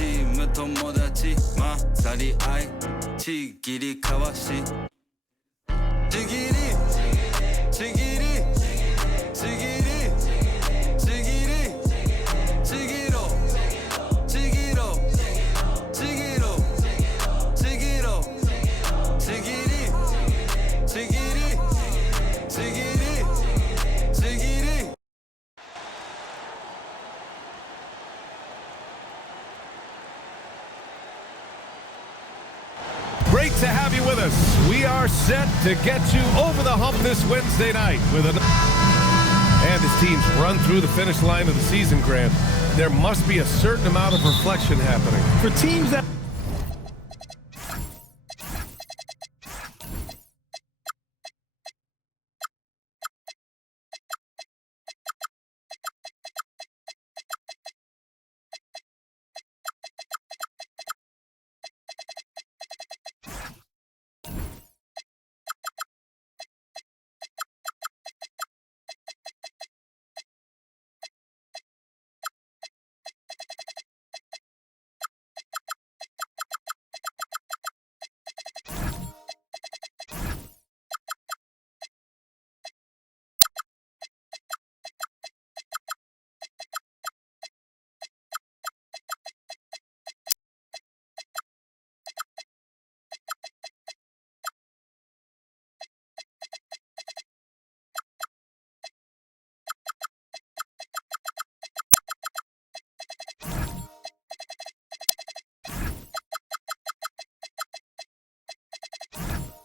チーム友達混ざり合いちぎり交わしちぎりちぎりちぎりちぎりちぎろちぎろちぎろちぎろちぎりちぎりちぎりちぎり。Great to have you with us. We are set to get you over the hump this Wednesday night with an... And as teams run through the finish line of the season, Grant, there must be a certain amount of reflection happening. For teams that...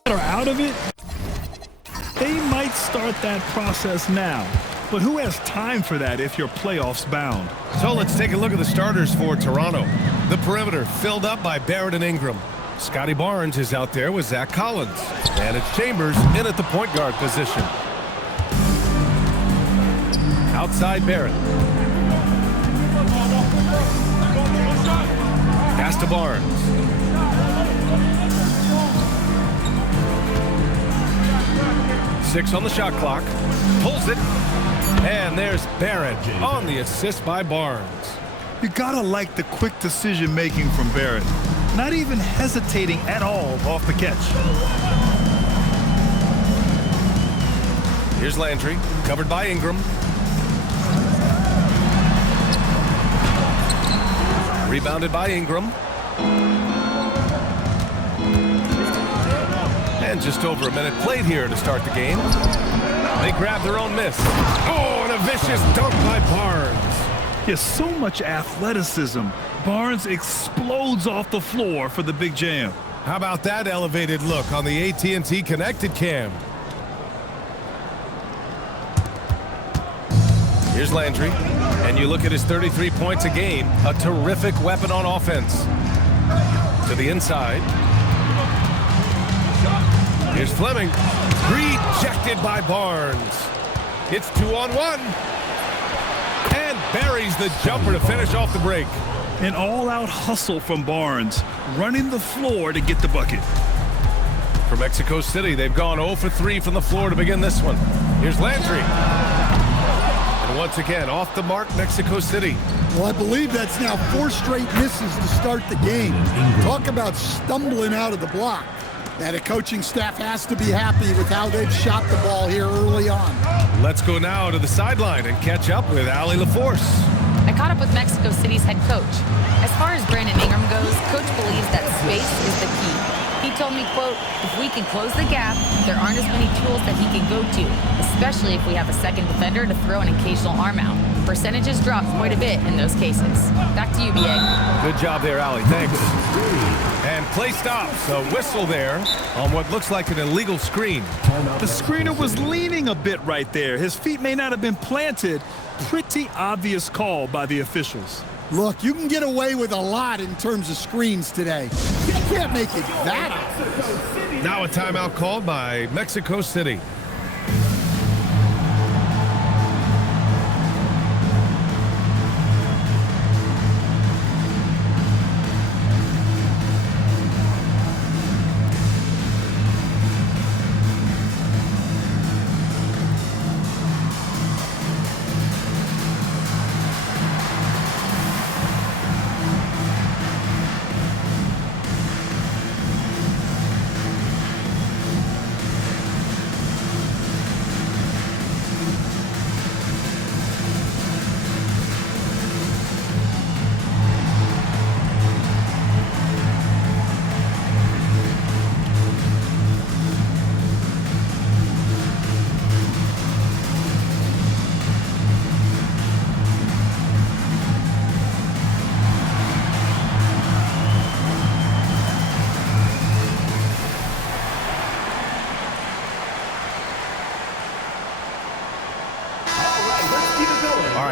are out of it, they might start that process now. But who has time for that if you're playoffs bound? So let's take a look at the starters for Toronto. The perimeter filled up by Barrett and Ingram. Scotty Barnes is out there with Zach Collins. And it's Chambers in at the point guard position. Outside Barrett. Pass to Barnes. Six on the shot clock. Pulls it. And there's Barrett on the assist by Barnes. You gotta like the quick decision making from Barrett. Not even hesitating at all off the catch. Here's Landry, covered by Ingram. Rebounded by Ingram. And just over a minute played here to start the game. They grab their own miss. Oh, and a vicious dunk by Barnes. Yes, so much athleticism. Barnes explodes off the floor for the big jam. How about that elevated look on the AT&T connected cam? Here's Landry, and you look at his 33 points a game, a terrific weapon on offense. To the inside. Here's Fleming, rejected by Barnes. It's 2-on-1. And buries the jumper to finish off the break. An all-out hustle from Barnes, running the floor to get the bucket. For Mexico City, they've gone 0 for 3 from the floor to begin this one. Here's Landry. And once again, off the mark, Mexico City. Well, I believe that's now 4 straight misses to start the game. Talk about stumbling out of the block. That a coaching staff has to be happy with how they've shot the ball here early on. Let's go now to the sideline and catch up with Allie LaForce. I caught up with Mexico City's head coach. As far as Brandon Ingram goes, coach believes that space is the key. He told me, quote, if we can close the gap, there aren't as many tools that he can go to, especially if we have a second defender to throw an occasional arm out. Percentages drop quite a bit in those cases. Back to you, BA. Good job there, Allie. Thanks. And play stops. A whistle there on what looks like an illegal screen. The screener was leaning a bit right there. His feet may not have been planted. Pretty obvious call by the officials. Look, you can get away with a lot in terms of screens today. You can't make it that obvious. Now a timeout called by Mexico City.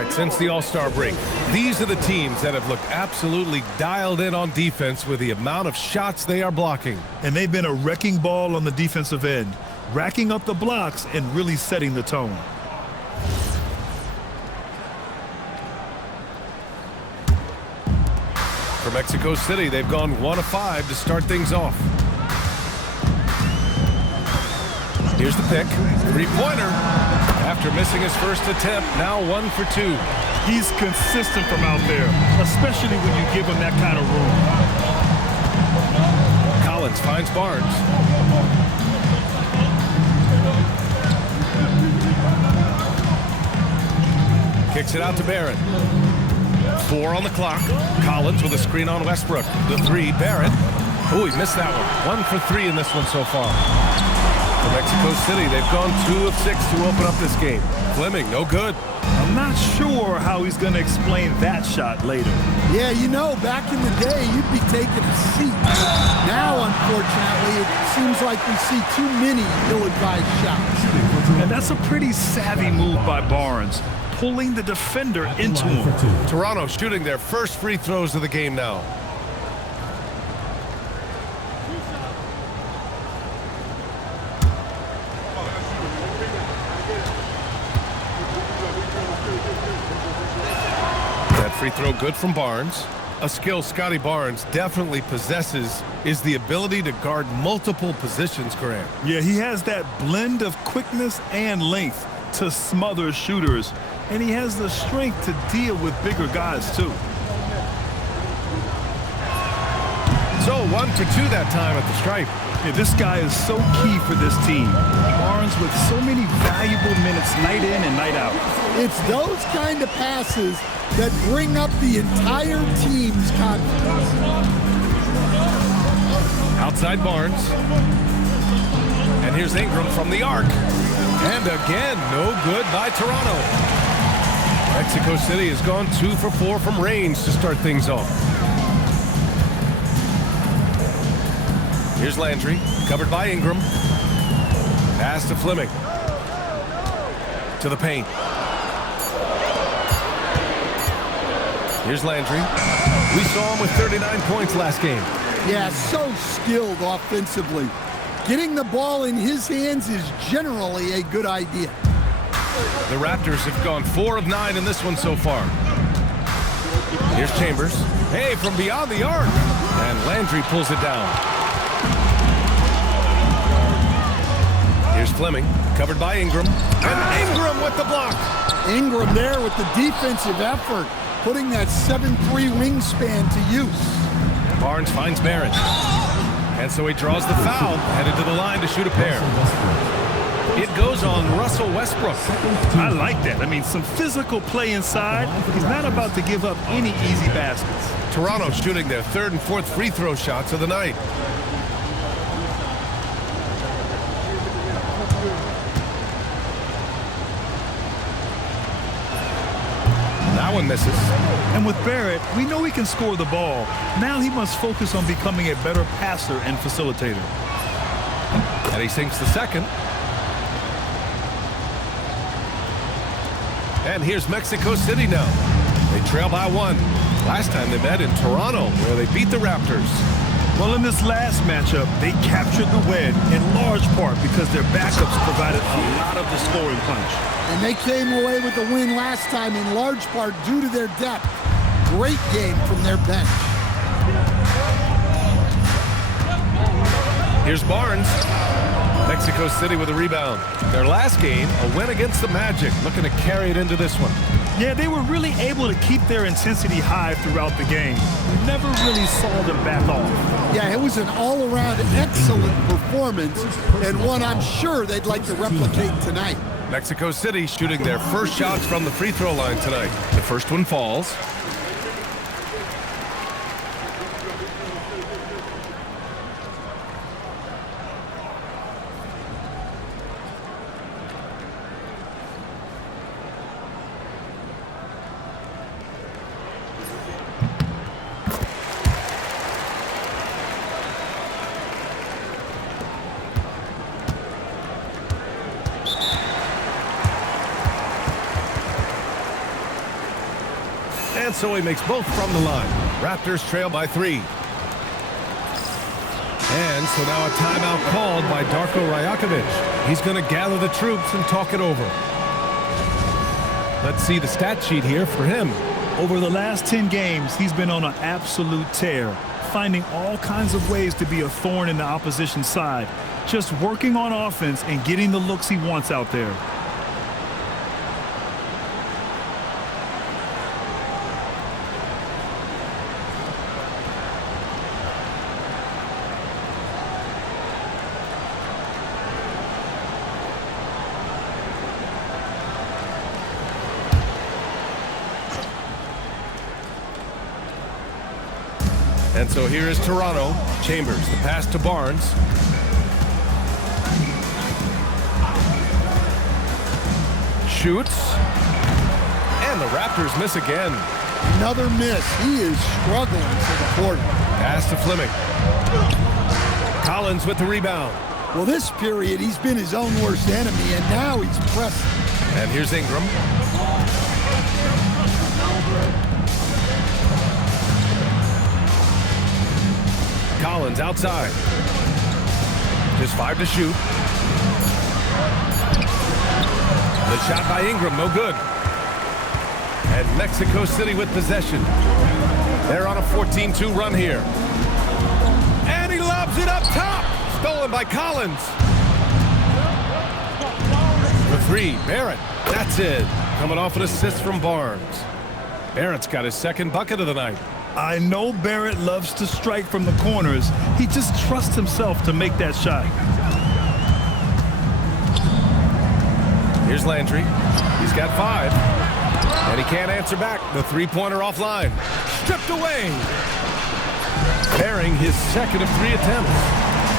right, since the All-Star break, these are the teams that have looked absolutely dialed in on defense with the amount of shots they are blocking. And they've been a wrecking ball on the defensive end, racking up the blocks and really setting the tone. For Mexico City, they've gone 1 of 5 to start things off. Here's the pick. Three-pointer. After missing his first attempt, now 1 for 2. He's consistent from out there, especially when you give him that kind of room. Collins finds Barnes. Kicks it out to Barrett. 4 on the clock. Collins with a screen on Westbrook. The 3, Barrett. Oh, he missed that one. 1 for 3 in this one so far. For Mexico City, they've gone 2 of 6 to open up this game. Fleming, no good. I'm not sure how he's going to explain that shot later. Yeah, you know, back in the day, you'd be taking a seat. Now, unfortunately, it seems like we see too many ill-advised shots. And that's a pretty savvy move by Barnes, pulling the defender into him. Toronto shooting their first free throws of the game now. Free throw good from Barnes. A skill Scotty Barnes definitely possesses is the ability to guard multiple positions, Graham. Yeah, he has that blend of quickness and length to smother shooters, and he has the strength to deal with bigger guys too. So 1 for 2 that time at the stripe. Yeah, this guy is so key for this team. Barnes with so many valuable minutes night in and night out. It's those kind of passes that bring up the entire team's confidence. Outside Barnes. And here's Ingram from the arc. And again, no good by Toronto. Mexico City has gone 2 for 4 from range to start things off. Here's Landry, covered by Ingram. Pass to Fleming. To the paint. Here's Landry. We saw him with 39 points last game. Yeah, so skilled offensively. Getting the ball in his hands is generally a good idea. The Raptors have gone 4 of 9 in this one so far. Here's Chambers. Hey, from beyond the arc. And Landry pulls it down. Here's Fleming, covered by Ingram. And Ingram with the block. Ingram there with the defensive effort, putting that 7'3" wingspan to use. Barnes finds Barrett. And so he draws the foul, headed to the line to shoot a pair. It goes on Russell Westbrook. I like that. I mean, some physical play inside. He's not about to give up any easy baskets. Toronto shooting their 3rd and 4th free throw shots of the night. That one misses. And with Barrett, we know he can score the ball. Now he must focus on becoming a better passer and facilitator. And he sinks the second. And here's Mexico City now. They trail by 1. Last time they met in Toronto, where they beat the Raptors. Well, in this last matchup, they captured the win in large part because their backups provided a lot of the scoring punch. And they came away with the win last time in large part due to their depth. Great game from their bench. Here's Barnes. Mexico City with a rebound. Their last game, a win against the Magic, looking to carry it into this one. Yeah, they were really able to keep their intensity high throughout the game. We never really saw them back off. Yeah, it was an all-around excellent performance, and one I'm sure they'd like to replicate tonight. Mexico City shooting their first shots from the free throw line tonight. The first one falls. so he makes both from the line. Raptors trail by 3. And so now a timeout called by Darko Rajakovic. He's going to gather the troops and talk it over. Let's see the stat sheet here for him. Over the last 10 games, he's been on an absolute tear, finding all kinds of ways to be a thorn in the opposition side, just working on offense and getting the looks he wants out there. And so here is Toronto. Chambers, the pass to Barnes. Shoots. And the Raptors miss again. Another miss. He is struggling for the quarter. Pass to Fleming. Collins with the rebound. Well, this period, he's been his own worst enemy, and now he's pressing. And here's Ingram. Collins outside. Just 5 to shoot. The shot by Ingram, no good. And Mexico City with possession. They're on a 14-2 run here. And he lobs it up top. Stolen by Collins. The 3, Barrett. That's it. Coming off an assist from Barnes. Barrett's got his second bucket of the night. I know Barrett loves to strike from the corners. He just trusts himself to make that shot. Here's Landry. He's got 5. And he can't answer back. The three-pointer offline. Stripped away. Bearing his second of 3 attempts.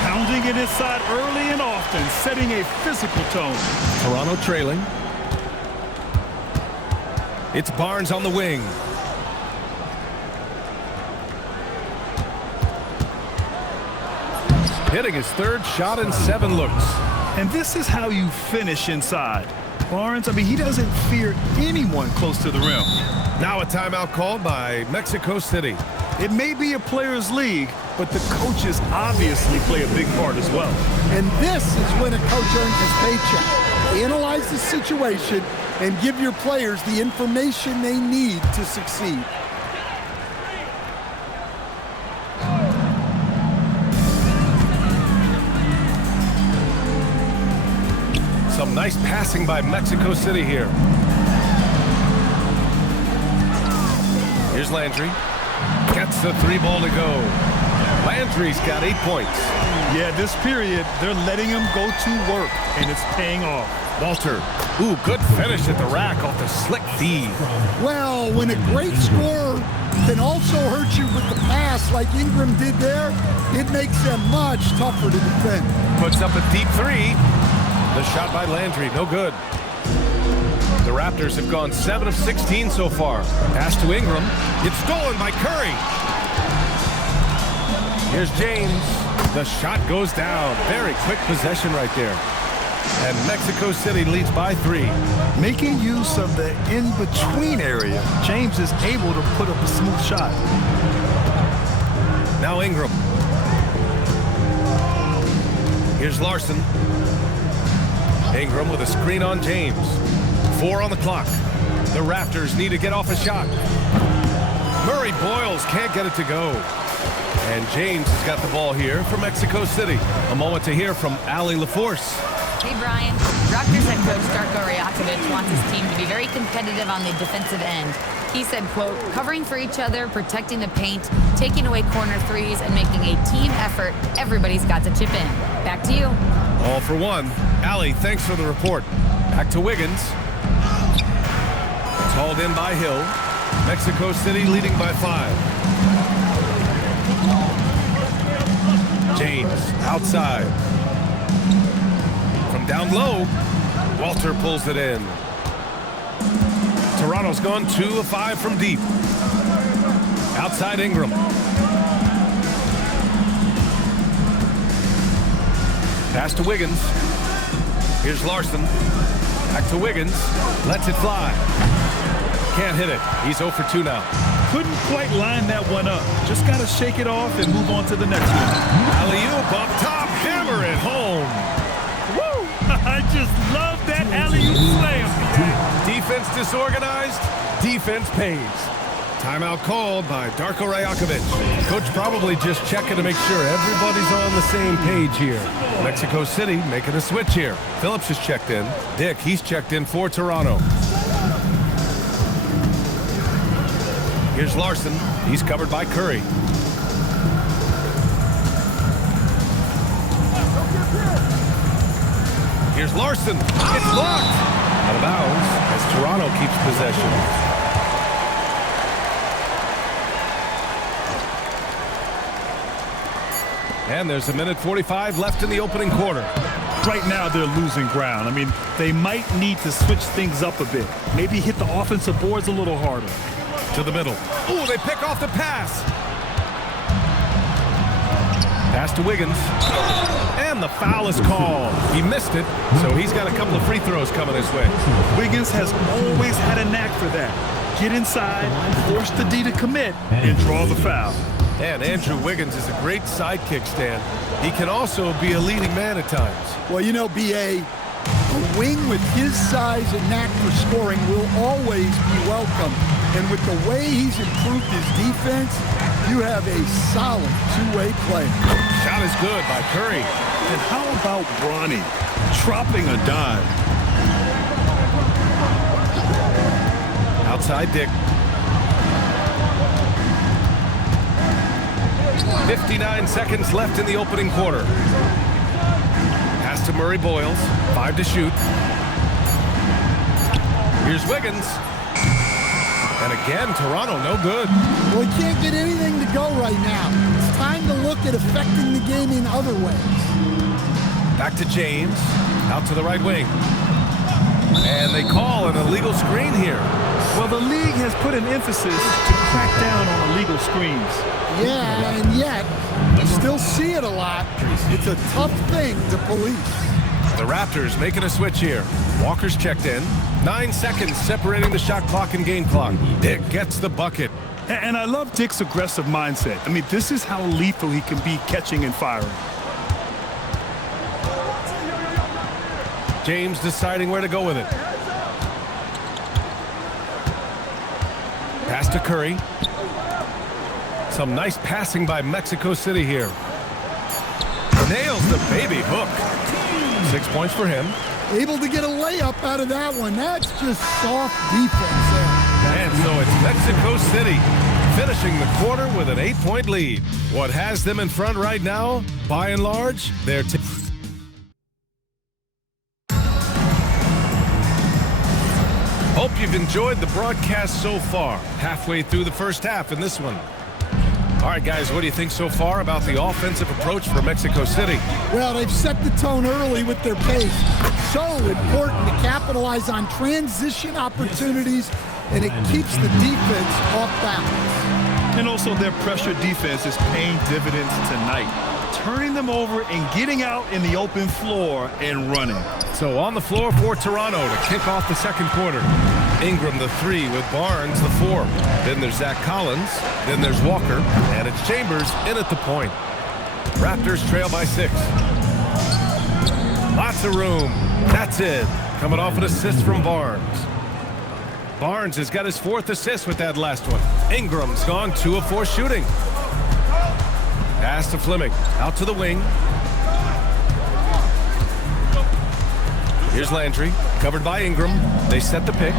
Pounding it inside early and often, setting a physical tone. Toronto trailing. It's Barnes on the wing. Hitting his third shot in 7 looks. And this is how you finish inside. Barnes, I mean, he doesn't fear anyone close to the rim. Now a timeout called by Mexico City. It may be a players' league, but the coaches obviously play a big part as well. And this is when a coach earns his paycheck. Analyze the situation and give your players the information they need to succeed. Some nice passing by Mexico City here. Here's Landry. Gets the 3 ball to go. Landry's got 8 points. Yeah, this period, they're letting him go to work, and it's paying off. Walter. Ooh, good finish at the rack off the slick feed. Well, when a great scorer can also hurt you with the pass like Ingram did there, it makes them much tougher to defend. Puts up a deep 3. The shot by Landry, no good. The Raptors have gone 7 of 16 so far. Pass to Ingram. It's stolen by Curry. Here's James. The shot goes down. Very quick possession right there. And Mexico City leads by 3. Making use of the in-between area, James is able to put up a smooth shot. Now Ingram. Here's Larson. Ingram with a screen on James. 4 on the clock. The Raptors need to get off a shot. Murray Boyles can't get it to go. And James has got the ball here for Mexico City. A moment to hear from Allie LaForce. Hey, Brian. Raptors head coach Darko Rajakovic wants his team to be very competitive on the defensive end. He said, quote, covering for each other, protecting the paint, taking away corner threes, and making a team effort. Everybody's got to chip in. Back to you. All for one. Allie, thanks for the report. Back to Wiggins. It's hauled in by Hill. Mexico City leading by 5. James outside. From down low, Walter pulls it in. Toronto's gone 2 of 5 from deep. Outside Ingram. Pass to Wiggins. Here's Larson. Back to Wiggins. Lets it fly. Can't hit it. He's 0 for 2 now. couldn't quite line that one up. Just got to shake it off and move on to the next one. Alley-oop up top, hammer it home. Woo! I just love that alley-oop slam. Defense disorganized, defense pays. Timeout called by Darko Rajakovic. Coach probably just checking to make sure everybody's on the same page here. Mexico City making a switch here. Phillips is checked in. Dick, he's checked in for Toronto. Here's Larson. He's covered by Curry. Here's Larson. It's blocked. Out of bounds as Toronto keeps possession. And there's 1:45 left in the opening quarter. Right now, they're losing ground. I mean, they might need to switch things up a bit. Maybe hit the offensive boards a little harder. To the middle. Ooh, they pick off the pass. Pass to Wiggins. And the foul is called. He missed it, so he's got a couple of free throws coming his way. Wiggins has always had a knack for that. Get inside, force the D to commit, and draw the foul. And Andrew Wiggins is a great sidekick, Stan. He can also be a leading man at times. Well, you know, B.A., a wing with his size and knack for scoring will always be welcome. And with the way he's improved his defense, you have a solid two-way play. Shot is good by Curry. And how about Bronny dropping a dime? Outside Dick. 59 seconds left in the opening quarter. Pass to Murray Boyles. 5 to shoot. Here's Wiggins. And again, Toronto, no good. Well, he can't get anything to go right now. It's time to look at affecting the game in other ways. Back to James. Out to the right wing. And they call an illegal screen here. Well, the league has put an emphasis to crack down on illegal screens. Yeah, and yet, you still see it a lot. It's a tough thing to police. The Raptors making a switch here. Walker's checked in. 9 seconds separating the shot clock and game clock. Dick gets the bucket. And I love Dick's aggressive mindset. I mean, this is how lethal he can be catching and firing. James deciding where to go with it. Pass to Curry. Some nice passing by Mexico City here. Nails the baby hook. 6 points for him. Able to get a layup out of that one. That's just soft defense there. And so it's Mexico City finishing the quarter with an 8-point lead. What has them in front right now, by and large, they're Hope you've enjoyed the broadcast so far. Halfway through the first half in this one. All right, guys, what do you think so far about the offensive approach for Mexico City? Well, they've set the tone early with their pace. So important to capitalize on transition opportunities, and it keeps the defense off balance. And also their pressure defense is paying dividends tonight. Turning them over and getting out in the open floor and running. So on the floor for Toronto to kick off the second quarter. Ingram the 3 with Barnes the 4. Then there's Zach Collins. Then there's Walker. And it's Chambers in at the point. Raptors trail by 6. Lots of room. That's it. Coming off an assist from Barnes. Barnes has got his 4th assist with that last one. Ingram's gone 2 of 4 shooting. Pass to Fleming. Out to the wing. Here's Landry. Covered by Ingram. They set the pick.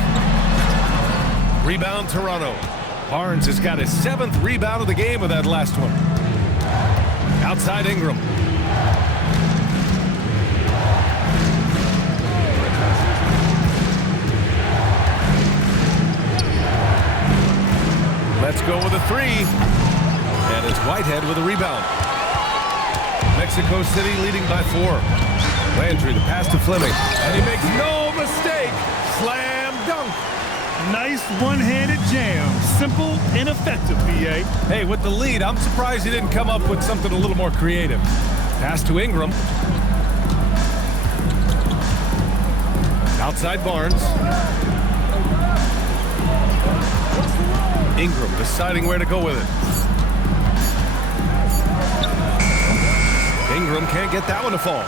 Rebound Toronto. Barnes has got his 7th rebound of the game with that last one. Outside Ingram. Let's go with a 3. And it's Whitehead with a rebound. Mexico City leading by 4. Landry, the pass to Fleming. And he makes no mistake. Slam dunk. Nice one-handed jam. Simple and effective, B.A. Hey, with the lead, I'm surprised he didn't come up with something a little more creative. Pass to Ingram. Outside Barnes. Ingram deciding where to go with it. Ingram can't get that one to fall.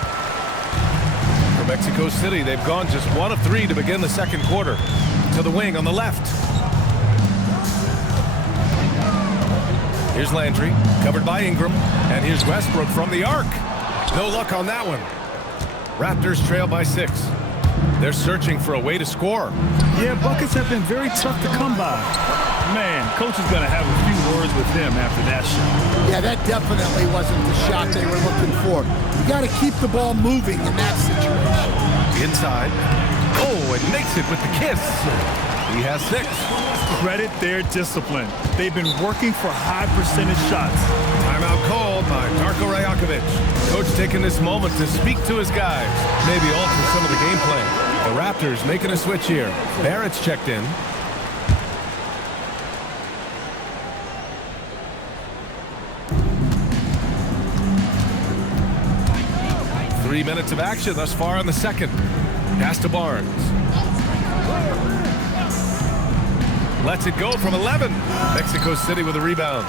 For Mexico City, they've gone just 1 of 3 to begin the second quarter. To the wing on the left. Here's Landry, covered by Ingram. And here's Westbrook from the arc. No luck on that one. Raptors trail by 6. They're searching for a way to score. Yeah, buckets have been very tough to come by. Man, coach is going to have a few words with him after that shot. Yeah, that definitely wasn't the shot they were looking for. You got to keep the ball moving in that situation. Inside. Oh, and makes it with the kiss. He has 6. Credit their discipline. They've been working for high percentage shots. Timeout called by Darko Rajakovic. Coach taking this moment to speak to his guys. Maybe alter some of the game plan. The Raptors making a switch here. Barrett's checked in. Three minutes of action thus far in the second. Pass to Barnes. Lets it go from 11. Mexico City with a rebound.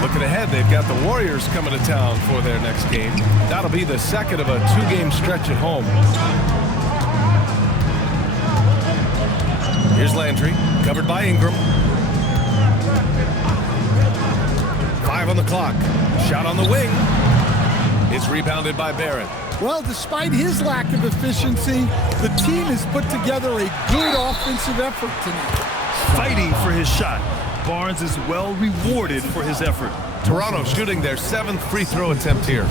Looking ahead, they've got the Warriors coming to town for their next game. That'll be the second of a 2-game stretch at home. Here's Landry, covered by Ingram. 5 on the clock. Shot on the wing. It's rebounded by Barrett. Well, despite his lack of efficiency, the team has put together a good offensive effort tonight. Fighting for his shot. Barnes is well rewarded for his effort. Toronto shooting their 7th free throw attempt here.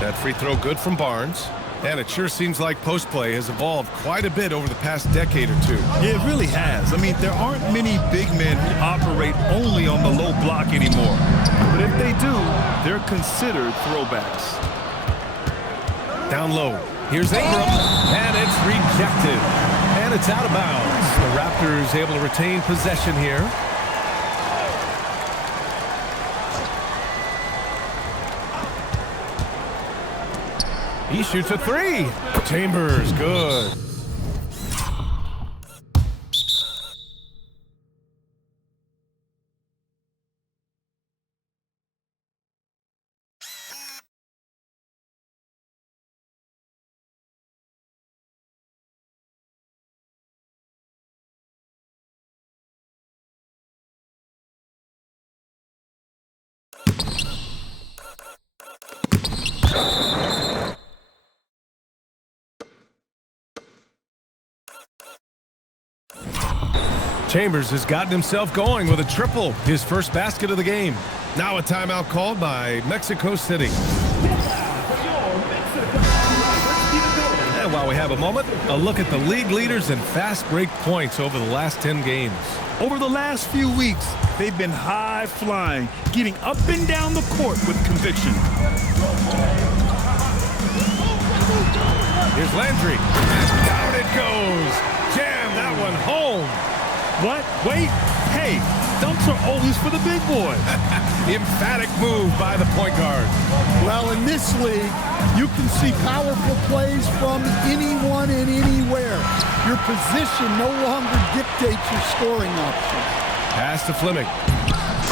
That free throw good from Barnes. And it sure seems like post play has evolved quite a bit over the past decade or two. It really has. I mean, there aren't many big men who operate only on the low block anymore. But if they do, they're considered throwbacks. Down low. Here's Ingram. And it's rejected. And it's out of bounds. The Raptors able to retain possession here. He shoots a 3. Chambers, good. Chambers has gotten himself going with a triple, his first basket of the game. Now a timeout called by Mexico City. And while we have a moment, a look at the league leaders in fast break points over the last 10 games. Over the last few weeks, they've been high flying, getting up and down the court with conviction. Here's Landry. Down it goes. Jam that one home. What? Wait. Hey, dunks are always for the big boy. Emphatic move by the point guard. Well, in this league, you can see powerful plays from anyone and anywhere. Your position no longer dictates your scoring options. Pass to Fleming.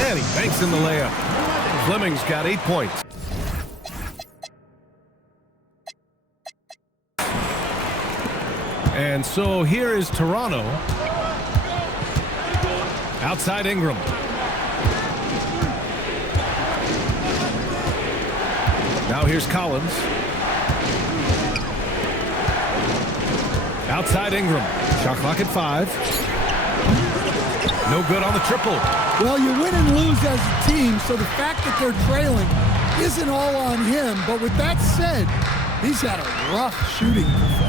And he banks in the layup. Fleming's got 8 points. And so here is Toronto. Outside Ingram. Now here's Collins. Outside Ingram. Shot clock at 5. No good on the triple. Well, you win and lose as a team, so the fact that they're trailing isn't all on him. But with that said, he's had a rough shooting performance.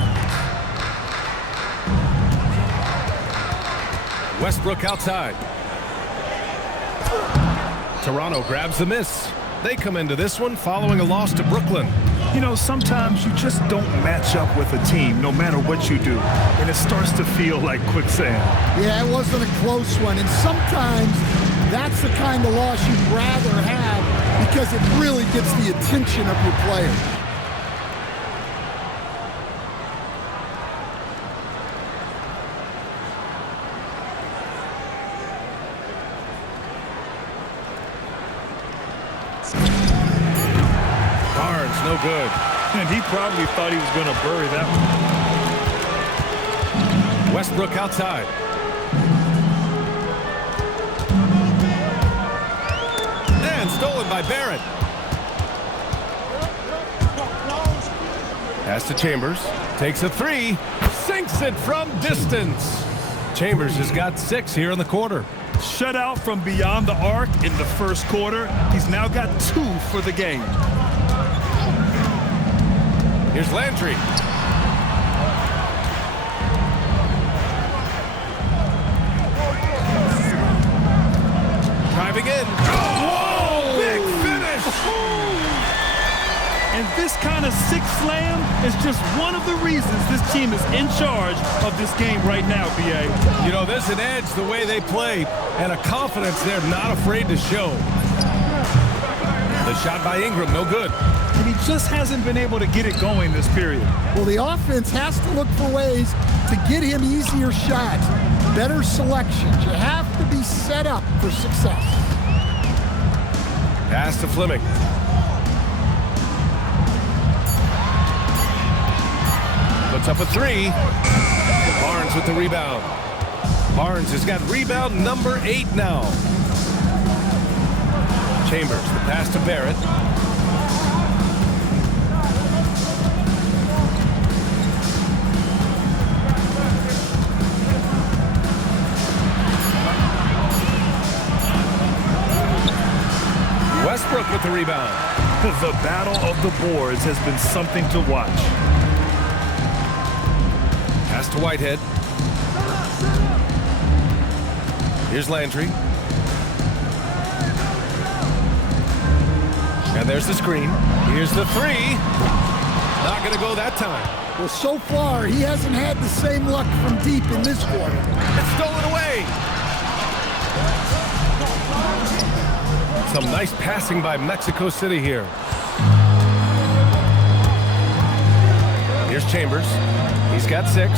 Westbrook outside. Toronto grabs the miss. They come into this one following a loss to Brooklyn. You know, sometimes you just don't match up with a team no matter what you do, and it starts to feel like quicksand. Yeah, it wasn't a close one, and sometimes that's the kind of loss you'd rather have because it really gets the attention of your players. Barnes, no good. And he probably thought he was going to bury that one. Westbrook outside. And stolen by Barrett. Pass to Chambers. Takes a three. Sinks it from distance. Chambers has got 6 here in the quarter. Shutout from beyond the arc in the first quarter. He's now got 2 for the game. Here's Landry. Driving in. Whoa! Big finish! And this kind of sick slam is just one of the reasons this team is in charge of this game right now, B.A. You know, there's an edge the way they play and a confidence they're not afraid to show. The shot by Ingram, no good. And he just hasn't been able to get it going this period. Well, the offense has to look for ways to get him easier shots, better selections. You have to be set up for success. Pass to Fleming. Puts up a 3. Barnes with the rebound. Barnes has got rebound number 8 now. Chambers, the pass to Barrett. Westbrook with the rebound. The battle of the boards has been something to watch. Pass to Whitehead. Here's Landry. And there's the screen. Here's the 3. Not going to go that time. Well, so far, he hasn't had the same luck from deep in this quarter. It's stolen away. Some nice passing by Mexico City here. Here's Chambers. He's got 6.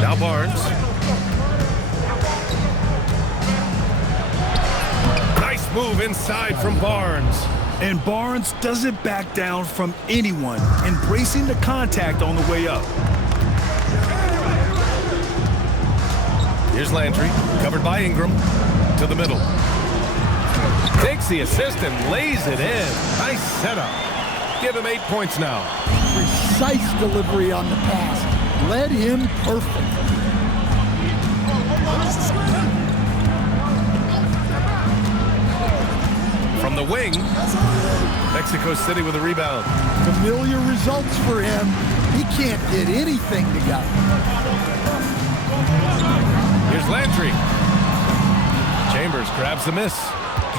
Now Barnes. Nice move inside from Barnes. And Barnes doesn't back down from anyone, embracing the contact on the way up. Here's Landry, covered by Ingram, to the middle. Takes the assist and lays it in. Nice setup. Give him 8 points now. Precise delivery on the pass. Led him perfect. From the wing, Mexico City with a rebound. Familiar results for him. He can't get anything together. Here's Landry. Chambers grabs the miss.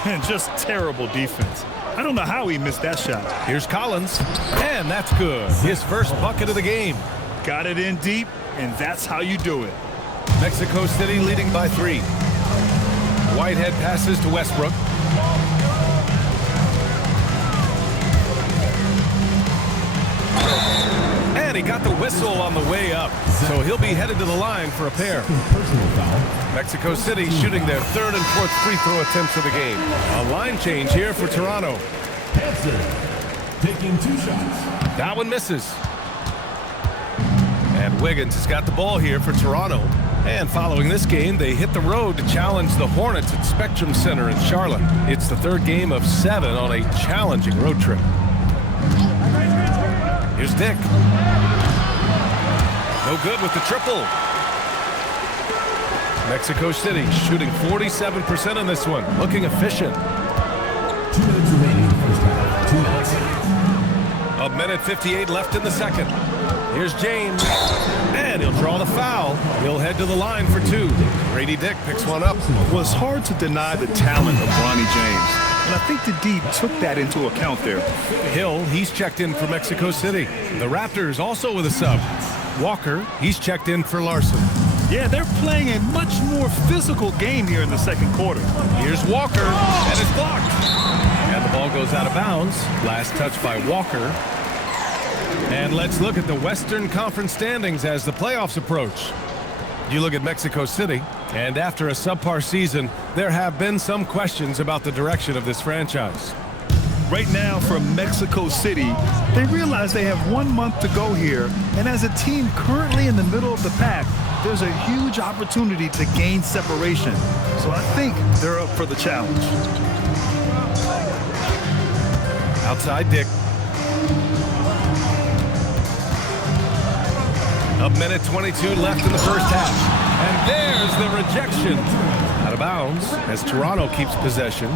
And just terrible defense. I don't know how he missed that shot. Here's Collins, and that's good. His first bucket of the game. Got it in deep, and that's how you do it. Mexico City leading by 3. Whitehead passes to Westbrook. And he got the whistle on the way up, so he'll be headed to the line for a pair. Mexico City shooting their 3rd and 4th free throw attempts of the game. A line change here for Toronto. Taking 2 shots. That one misses. And Wiggins has got the ball here for Toronto. And following this game, they hit the road to challenge the Hornets at Spectrum Center in Charlotte. It's the 3rd game of 7 on a challenging road trip. Here's Dick. No good with the triple. Mexico City shooting 47% in this one. Looking efficient. 2 minutes remaining first half. 2 minutes. A minute 58 left in the second. Here's James. And he'll draw the foul. He'll head to the line for 2. Grady Dick picks one up. Well, it's hard to deny the talent of Bronny James. And I think the D took that into account there. Hill, he's checked in for Mexico City. The Raptors also with a sub. Walker, he's checked in for Larson. Yeah, they're playing a much more physical game here in the second quarter. Here's Walker, and it's blocked. And the ball goes out of bounds. Last touch by Walker. And let's look at the Western Conference standings as the playoffs approach. You look at Mexico City. And after a subpar season, there have been some questions about the direction of this franchise. Right now from Mexico City, they realize they have 1 month to go here, and as a team currently in the middle of the pack, there's a huge opportunity to gain separation. So I think they're up for the challenge. Outside Dick. A minute 22 left in the first half. And there's the rejection. Out of bounds as Toronto keeps possession.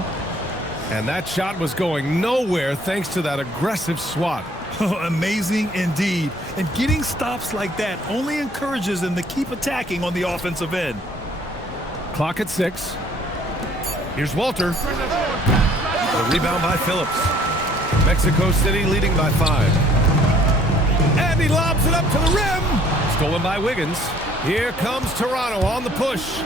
And that shot was going nowhere thanks to that aggressive swat. Amazing indeed. And getting stops like that only encourages them to keep attacking on the offensive end. Clock at 6. Here's Walter. The rebound by Phillips. Mexico City leading by 5. And he lobs it up to the rim. Stolen by Wiggins. Here comes Toronto on the push.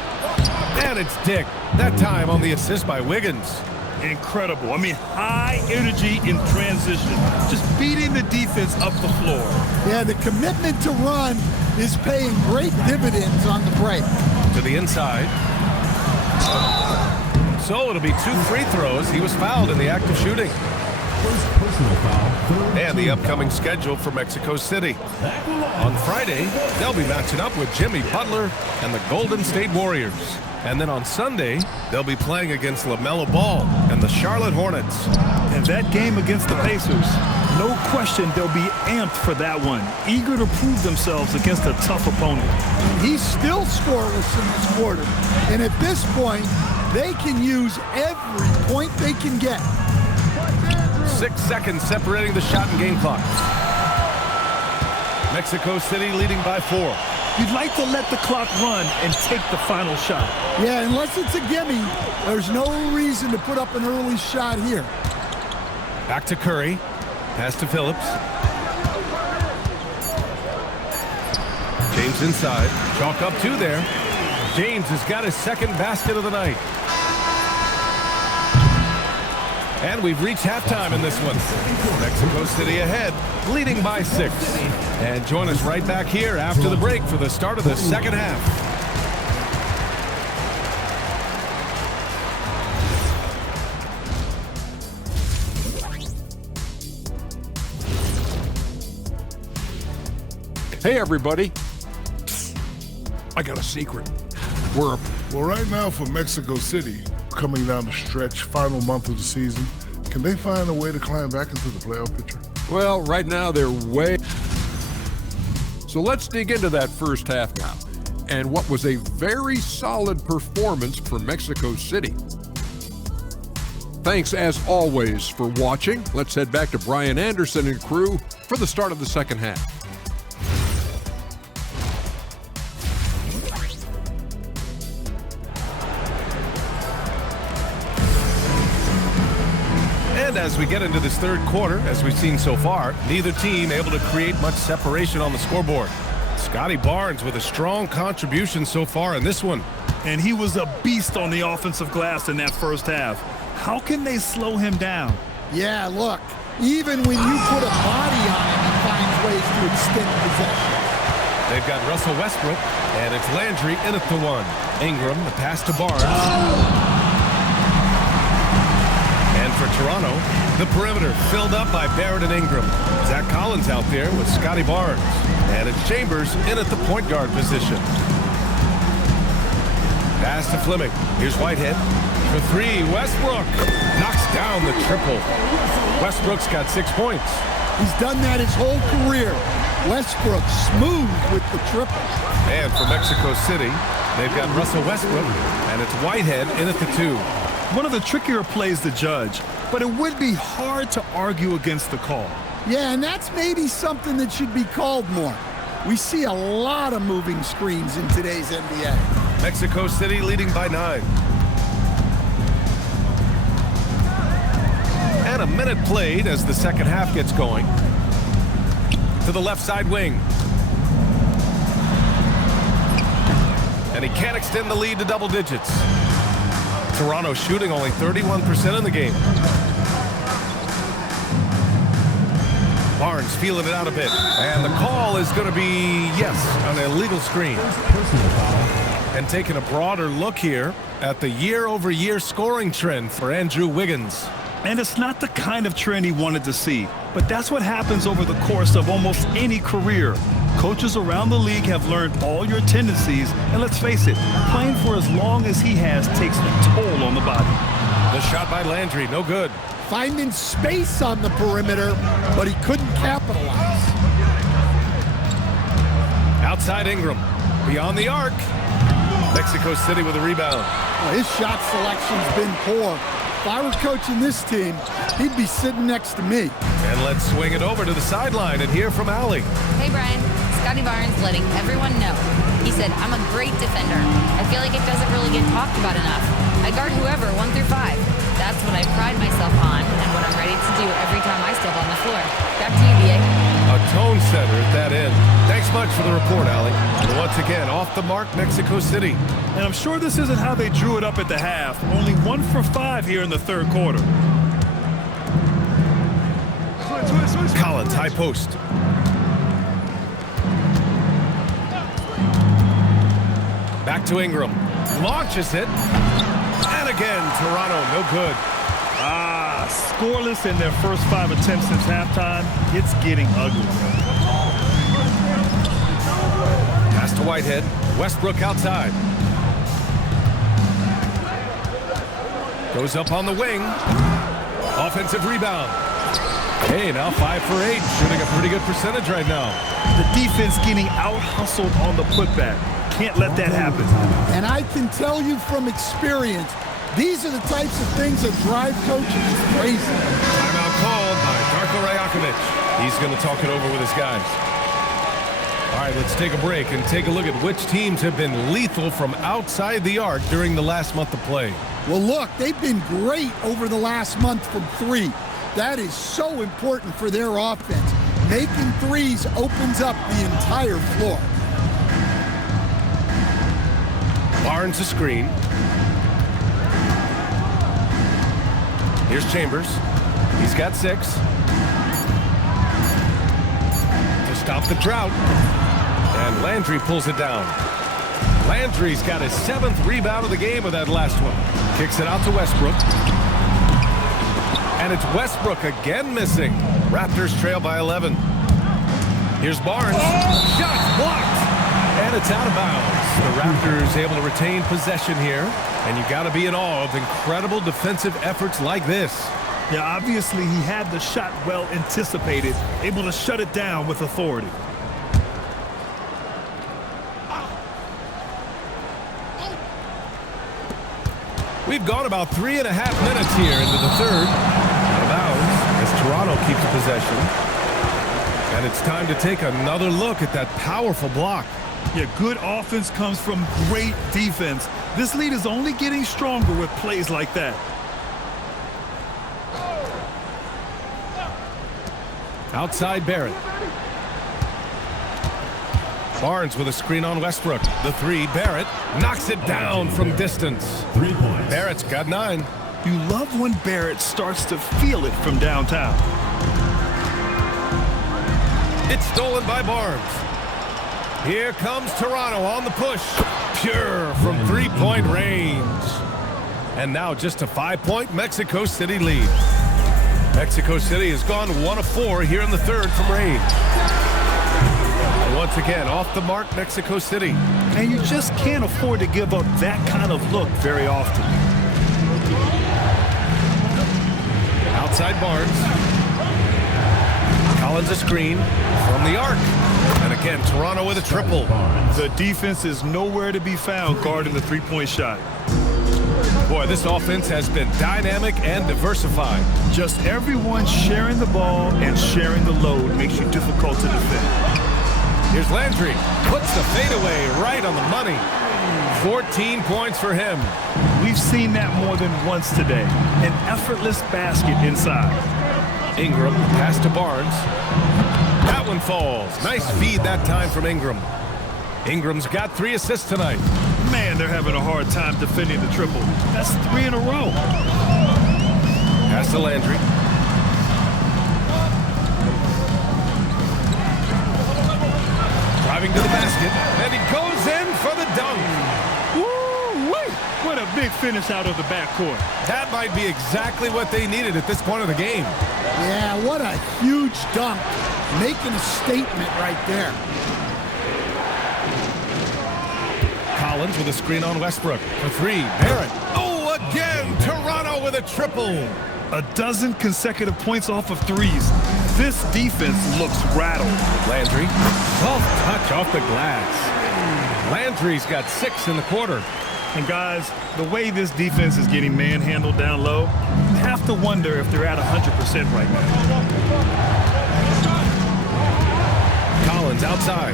And it's Dick. That time on the assist by Wiggins. Incredible. I mean, high energy in transition. Just beating the defense up the floor. Yeah, the commitment to run is paying great dividends on the break. To the inside. So it'll be 2 free throws. He was fouled in the act of shooting. First personal foul. And the upcoming schedule for Mexico City. On Friday, they'll be matching up with Jimmy Butler and the Golden State Warriors. And then on Sunday, they'll be playing against LaMelo Ball and the Charlotte Hornets. And that game against the Pacers, no question they'll be amped for that one, eager to prove themselves against a tough opponent. He's still scoreless in this quarter. And at this point, they can use every point they can get. 6 seconds separating the shot and game clock. Mexico City leading by 4. You'd like to let the clock run and take the final shot. Yeah, unless it's a gimme, there's no reason to put up an early shot here. Back to Curry. Pass to Phillips. James inside. Chalk up 2 there. James has got his second basket of the night. And we've reached halftime in this one. Mexico City ahead, leading by 6. And join us right back here after the break for the start of the second half. Hey, everybody. I got a secret. We're Well, right now for Mexico City, coming down the stretch, final month of the season, can they find a way to climb back into the playoff picture? Well, right now they're way. So let's dig into that first half now, and what was a very solid performance for Mexico City. Thanks as always for watching. Let's head back to Brian Anderson and crew for the start of the second half. And as we get into this third quarter, as we've seen so far, neither team able to create much separation on the scoreboard. Scotty Barnes with a strong contribution so far in this one. And he was a beast on the offensive glass in that first half. How can they slow him down? Yeah, look, even when you put a body on him, he finds ways to extend possession. They've got Russell Westbrook, and it's Landry in at the 1. Ingram, the pass to Barnes. And for Toronto, the perimeter filled up by Barrett and Ingram. Zach Collins out there with Scotty Barnes. And it's Chambers in at the point guard position. Pass to Fleming. Here's Whitehead. For 3, Westbrook knocks down the triple. Westbrook's got 6 points. He's done that his whole career. Westbrook smooth with the triple. And for Mexico City, they've got Russell Westbrook, and it's Whitehead in at the 2. One of the trickier plays to judge, but it would be hard to argue against the call. Yeah, and that's maybe something that should be called more. We see a lot of moving screens in today's NBA. Mexico City leading by 9. And a minute played as the second half gets going. To the left side wing. And he can't extend the lead to double digits. Toronto shooting only 31% in the game. Barnes feeling it out a bit. And the call is going to be, yes, an illegal screen. Personal foul. And taking a broader look here at the year-over-year scoring trend for Andrew Wiggins. And it's not the kind of trend he wanted to see, but that's what happens over the course of almost any career. Coaches around the league have learned all your tendencies, and let's face it, playing for as long as he has takes a toll on the body. The shot by Landry, no good. Finding space on the perimeter, but he couldn't capitalize. Outside Ingram, beyond the arc. Mexico City with a rebound. Well, his shot selection's been poor. If I were coaching this team, he'd be sitting next to me. And let's swing it over to the sideline and hear from Allie. Hey, Brian. Scotty Barnes letting everyone know. He said, I'm a great defender. I feel like it doesn't really get talked about enough. I guard whoever, 1 through 5. That's what I pride myself on and what I'm ready to do every time I step on the floor. Back to you, B.A. A tone setter at that end. Thanks much for the report, Allie. And once again, off the mark, Mexico City. And I'm sure this isn't how they drew it up at the half. Only 1 for 5 here in the third quarter. Collins, high post. Back to Ingram. Launches it. And again, Toronto, no good. Scoreless in their first 5 attempts since halftime. It's getting ugly. Pass to Whitehead. Westbrook outside. Goes up on the wing. Offensive rebound. Hey, now 5 for 8. Shooting a pretty good percentage right now. The defense getting out-hustled on the putback. Can't let that happen. And I can tell you from experience, these are the types of things that drive coaches crazy. Timeout called by Darko Rajakovic. He's going to talk it over with his guys. All right, let's take a break and take a look at which teams have been lethal from outside the arc during the last month of play. Well, look, they've been great over the last month from 3. That is so important for their offense. Making threes opens up the entire floor. Barnes a screen. Here's Chambers. He's got 6. To stop the drought. And Landry pulls it down. Landry's got his 7th rebound of the game with that last one. Kicks it out to Westbrook. And it's Westbrook again missing. Raptors trail by 11. Here's Barnes. Shots blocked. And it's out of bounds. The Raptors able to retain possession here. And you got to be in awe of incredible defensive efforts like this. Yeah, obviously he had the shot well anticipated, able to shut it down with authority. We've gone about 3.5 minutes here into the third. Out of bounds as Toronto keeps possession. And it's time to take another look at that powerful block. Yeah, good offense comes from great defense. This lead is only getting stronger with plays like that. Outside Barrett. Barnes with a screen on Westbrook. The 3, Barrett knocks it down from distance. 3 points. Barrett's got 9. You love when Barrett starts to feel it from downtown. It's stolen by Barnes. Here comes Toronto on the push. Pure from 3-point range. And now just a 5-point Mexico City lead. Mexico City has gone 1 of 4 here in the third from range. And once again, off the mark, Mexico City. And you just can't afford to give up that kind of look very often. Outside Barnes. Collins a screen from the arc. And again, Toronto with a triple. The defense is nowhere to be found guarding the 3-point shot. Boy, this offense has been dynamic and diversified. Just everyone sharing the ball and sharing the load makes you difficult to defend. Here's Landry. Puts the fadeaway right on the money. 14 points for him. We've seen that more than once today. An effortless basket inside. Ingram, pass to Barnes. That one falls. Nice feed that time from Ingram. Ingram's got 3 assists tonight. Man, they're having a hard time defending the triple. That's 3 in a row. Pass to Landry. Driving to the basket, and he goes in for the dunk. What a big finish out of the backcourt. That might be exactly what they needed at this point of the game. Yeah, what a huge dunk. Making a statement right there. Collins with a screen on Westbrook for three. Barrett. Oh, again. Toronto with a triple. A dozen consecutive points off of threes. This defense looks rattled. Landry. Soft touch off the glass. Landry's got 6 in the quarter. And guys, the way this defense is getting manhandled down low, you have to wonder if they're at 100% right now. Collins outside.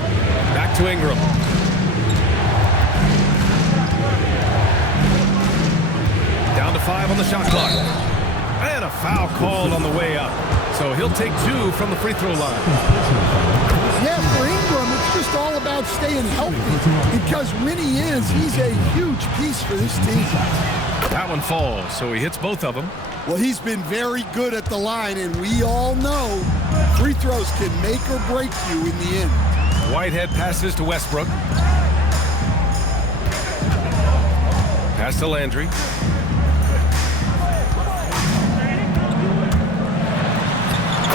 Back to Ingram. Down to 5 on the shot clock. And a foul called on the way up. So he'll take 2 from the free throw line. Yeah, for Ingram, it's just all about staying healthy. Because when he is, he's a huge piece for this team. That one falls, so he hits both of them. Well, he's been very good at the line, and we all know free throws can make or break you in the end. Whitehead passes to Westbrook. Pass to Landry.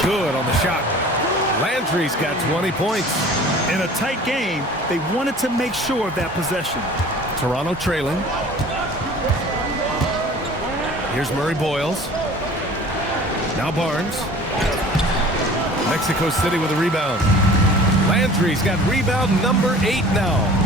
Good on the shot. Landry's got 20 points. In a tight game, they wanted to make sure of that possession. Toronto trailing. Here's Murray Boyles. Now Barnes. Mexico City with a rebound. Landry's got rebound number 8 now.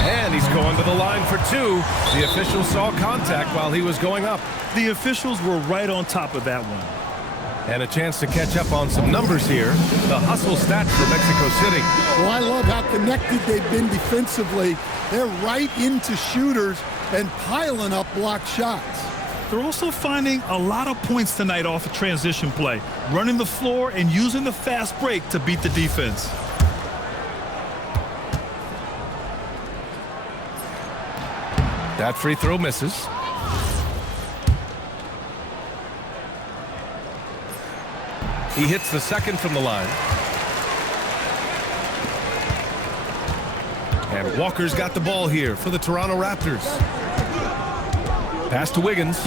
And he's going to the line for 2. The official saw contact while he was going up. The officials were right on top of that one. And a chance to catch up on some numbers here. The hustle stats for Mexico City. Well, I love how connected they've been defensively. They're right into shooters and piling up blocked shots. They're also finding a lot of points tonight off a transition play, running the floor and using the fast break to beat the defense. That free throw misses. He hits the second from the line. And Walker's got the ball here for the Toronto Raptors. Pass to Wiggins.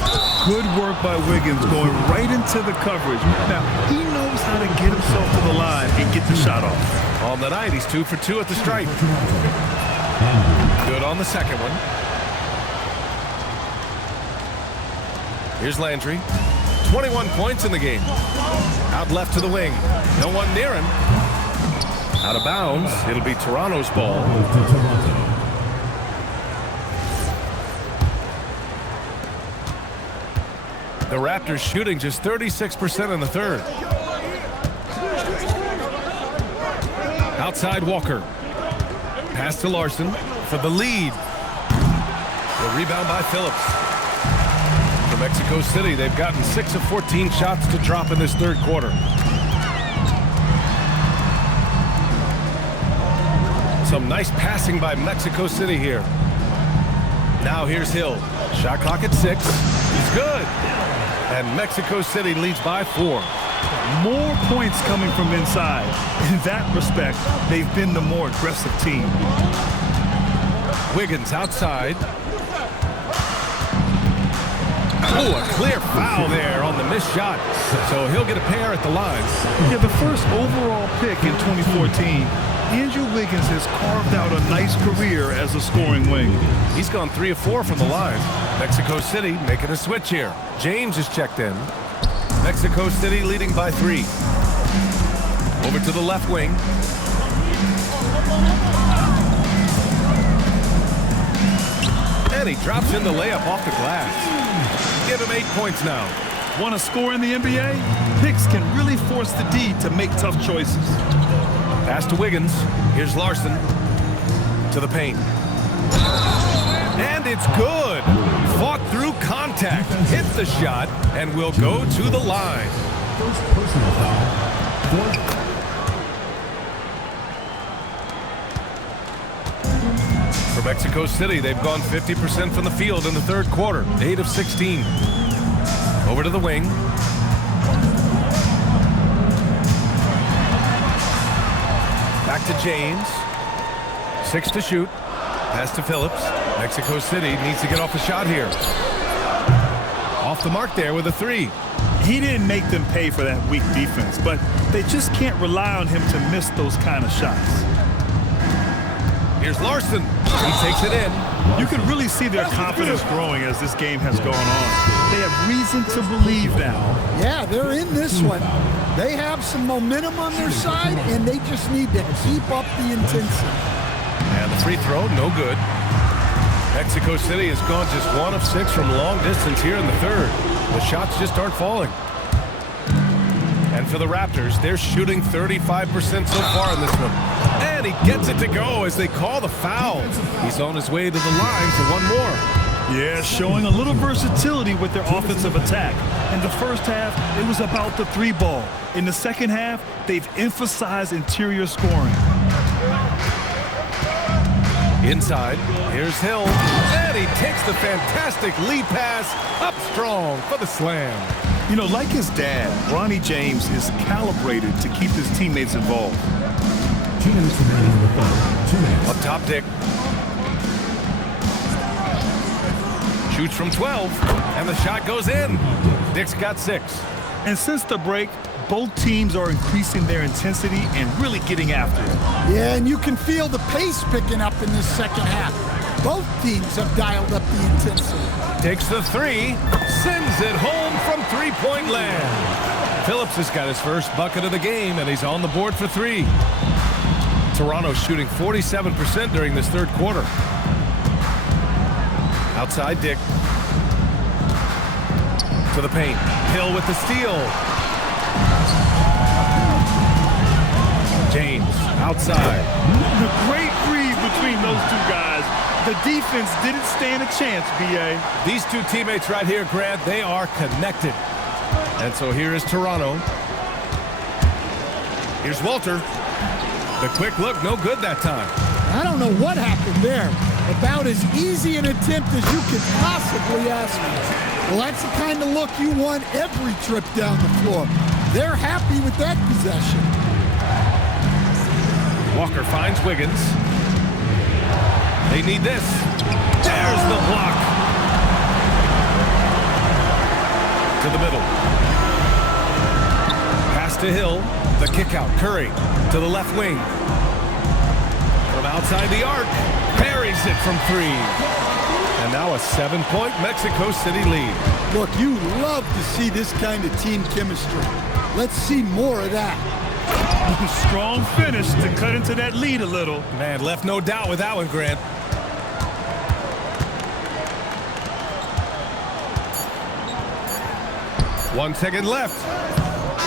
Good work by Wiggins going right into the coverage. Now, he knows how to get himself to the line and get the shot off. On the night, he's 2 for 2 at the stripe. Good on the second one. Here's Landry. 21 points in the game. Out left to the wing. No one near him. Out of bounds. It'll be Toronto's ball. The Raptors shooting just 36% in the third. Outside Walker. Pass to Larson for the lead. The rebound by Phillips. For Mexico City, they've gotten 6 of 14 shots to drop in this third quarter. Some nice passing by Mexico City here. Now here's Hill. Shot clock at 6. He's good. And Mexico City leads by 4. More points coming from inside. In that respect, they've been the more aggressive team. Wiggins outside. Oh, a clear foul there on the missed shot. So he'll get a pair at the line. Yeah, the first overall pick in 2014, Andrew Wiggins has carved out a nice career as a scoring wing. He's gone 3 of 4 from the line. Mexico City making a switch here. James is checked in. Mexico City leading by 3. Over to the left wing. And he drops in the layup off the glass. Give him 8 points now. Want to score in the NBA? Picks can really force the D to make tough choices. Pass to Wiggins. Here's Larson to the paint. And it's good. Fought through contact. Hit the shot and will go to the line. First personal foul. For Mexico City, they've gone 50% from the field in the third quarter. 8 of 16. Over to the wing. to James. 6 to shoot. Pass to Phillips. Mexico City needs to get off a shot here. Off the mark there with a 3. He didn't make them pay for that weak defense, but they just can't rely on him to miss those kind of shots. Here's Larson. He takes it in. You can really see their confidence growing as this game has gone on. They have reason to believe now. Yeah, they're in this one. They have some momentum on their side, and they just need to keep up the intensity. And the free throw, no good. Mexico City has gone just 1 of 6 from long distance here in the third. The shots just aren't falling. And for the Raptors, they're shooting 35% so far in this one. And he gets it to go as they call the foul. He's on his way to the line for one more. Yeah, showing a little versatility with their offensive attack. In the first half, it was about the 3 ball. In the second half, they've emphasized interior scoring. Inside, here's Hill, and he takes the fantastic lead pass up strong for the slam. You know, like his dad, Ronnie James is calibrated to keep his teammates involved. 2 minutes remaining in the quarter. 2 minutes. Up top, Dick. Shoots from 12, and the shot goes in. Dick's got 6. And since the break, both teams are increasing their intensity and really getting after it. Yeah, and you can feel the pace picking up in this second half. Both teams have dialed up the intensity. Takes the 3, sends it home from three-point land. Phillips has got his first bucket of the game, and he's on the board for 3. Toronto shooting 47% during this third quarter. Outside Dick. To the paint. Hill with the steal. James outside. The great read between those 2 guys. The defense didn't stand a chance, B.A. These 2 teammates right here, Grant, they are connected. And so here is Toronto. Here's Walter. The quick look, no good that time. I don't know what happened there. About as easy an attempt as you could possibly ask for. Well, that's the kind of look you want every trip down the floor. They're happy with that possession. Walker finds Wiggins. They need this. There's the block. To the middle. Pass to Hill. The kick out. Curry to the left wing. From outside the arc. Buries it from 3. And now a 7-point Mexico City lead. Look, you love to see this kind of team chemistry. Let's see more of that. Strong finish to cut into that lead a little. Man, left no doubt with that one, Grant. One second left.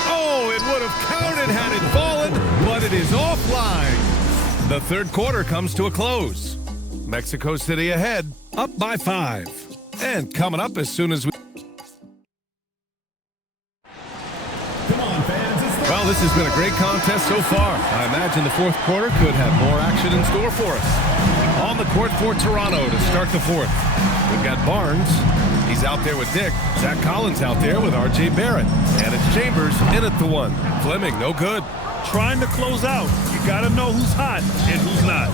Oh, it would have counted had it fallen, but it is offline. The third quarter comes to a close. Mexico City ahead, up by 5. And coming up as soon as we... Well, this has been a great contest so far. I imagine the fourth quarter could have more action in store for us. On the court for Toronto to start the fourth. We've got Barnes. He's out there with Dick. Zach Collins out there with R.J. Barrett. And it's Chambers in at the 1. Fleming, no good. Trying to close out. You got to know who's hot and who's not.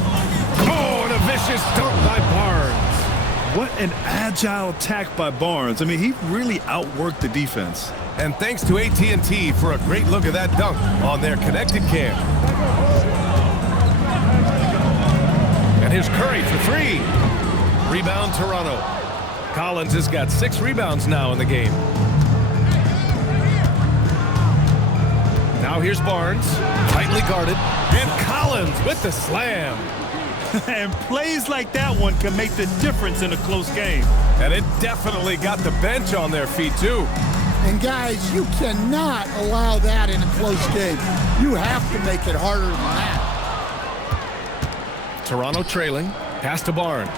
Oh, and a vicious dunk by Barnes. What an agile attack by Barnes. I mean, he really outworked the defense. And thanks to AT&T for a great look at that dunk on their connected cam. And here's Curry for 3. Rebound Toronto. Collins has got 6 rebounds now in the game. Now here's Barnes, tightly guarded, and Collins with the slam. And plays like that one can make the difference in a close game. And it definitely got the bench on their feet, too. And guys, you cannot allow that in a close game. You have to make it harder than that. Toronto trailing, pass to Barnes.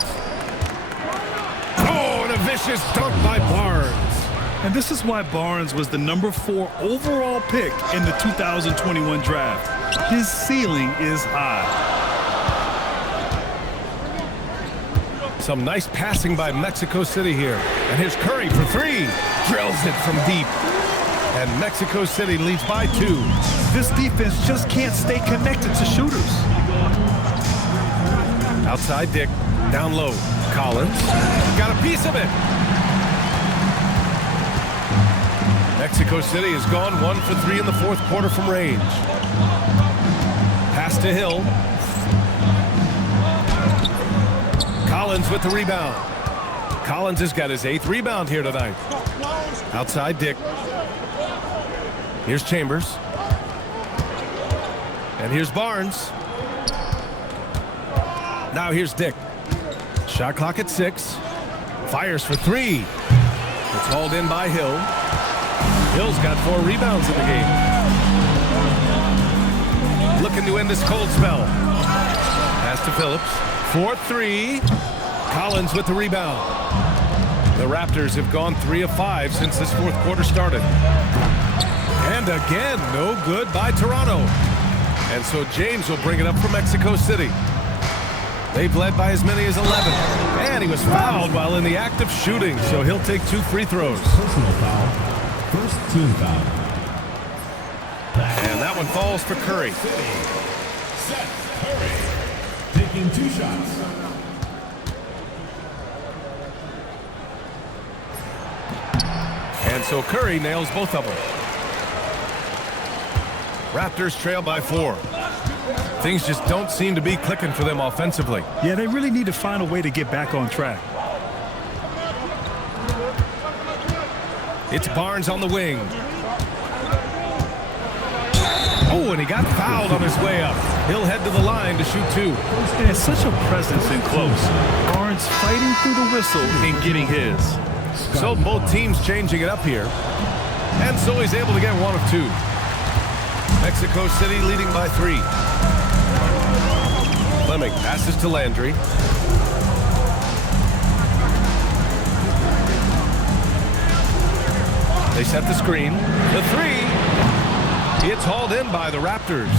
Oh, and a vicious dunk by Barnes. And this is why Barnes was the #4 overall pick in the 2021 draft. His ceiling is high. Some nice passing by Mexico City here. And here's Curry for 3. Drills it from deep. And Mexico City leads by 2. This defense just can't stay connected to shooters. Outside Dick, down low. Collins got a piece of it. Mexico City has gone 1 for 3 in the fourth quarter from range. Pass to Hill. Collins with the rebound. Collins has got his 8th rebound here tonight. Outside Dick. Here's Chambers. And here's Barnes. Now here's Dick. Shot clock at 6. Fires for 3. It's hauled in by Hill. Hill's got 4 rebounds in the game. Looking to end this cold spell. Pass to Phillips. 4-3. Collins with the rebound. The Raptors have gone 3 of 5 since this fourth quarter started. And again, no good by Toronto. And so James will bring it up for Mexico City. They've led by as many as 11. And he was fouled while in the act of shooting, so he'll take 2 free throws. Personal foul. First team foul. And that one falls for Curry. Seth Curry taking 2 shots. And so Curry nails both of them. Raptors trail by 4. Things just don't seem to be clicking for them offensively. Yeah, they really need to find a way to get back on track. It's Barnes on the wing. Oh, and he got fouled on his way up. He'll head to the line to shoot 2. There's such a presence in close. Barnes fighting through the whistle and getting his. So both teams changing it up here. And so he's able to get 1 of 2. Mexico City leading by 3. Fleming passes to Landry. They set the screen. The 3. It's hauled in by the Raptors.